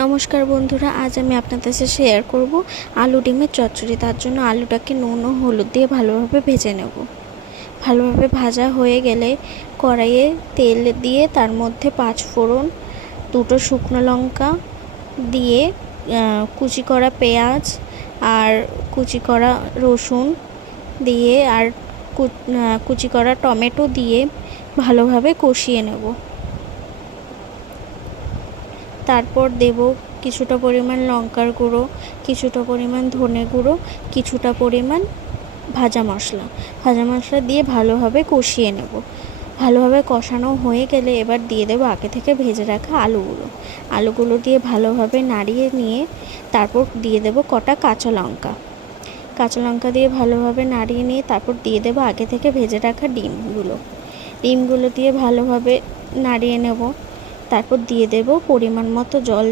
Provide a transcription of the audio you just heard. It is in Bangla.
নমস্কার বন্ধুরা, আজ আমি আপনাদের সাথে শেয়ার করব আলু ডিমের চচ্চড়ি। তার জন্য আলুটাকে নুন ও হলুদ দিয়ে ভালোভাবে ভেজে নেব। ভালোভাবে ভাজা হয়ে গেলে কড়াইয়ে তেল দিয়ে তার মধ্যে 5 ফোড়ন, 2টো শুকনো লঙ্কা দিয়ে কুচি করা পেঁয়াজ আর কুচি করা রসুন দিয়ে আর কুচি করা টমেটো দিয়ে ভালোভাবে কষিয়ে নেব। তারপর দেব কিছুটা পরিমাণ লঙ্কার গুঁড়ো, কিছুটা পরিমাণ ধনে গুঁড়ো, কিছুটা পরিমাণ ভাজা মশলা দিয়ে ভালোভাবে কষিয়ে নেব। ভালোভাবে কষানো হয়ে গেলে এবার দিয়ে দেবো আগে থেকে ভেজে রাখা আলুগুলো দিয়ে ভালোভাবে নাড়িয়ে নিয়ে তারপর দিয়ে দেবো কটা কাঁচা লঙ্কা দিয়ে ভালোভাবে নাড়িয়ে নিয়ে তারপর দিয়ে দেবো আগে থেকে ভেজে রাখা ডিমগুলো দিয়ে ভালোভাবে নাড়িয়ে নেব। তারপর দিয়ে দেব পরিমাণ মতো জল।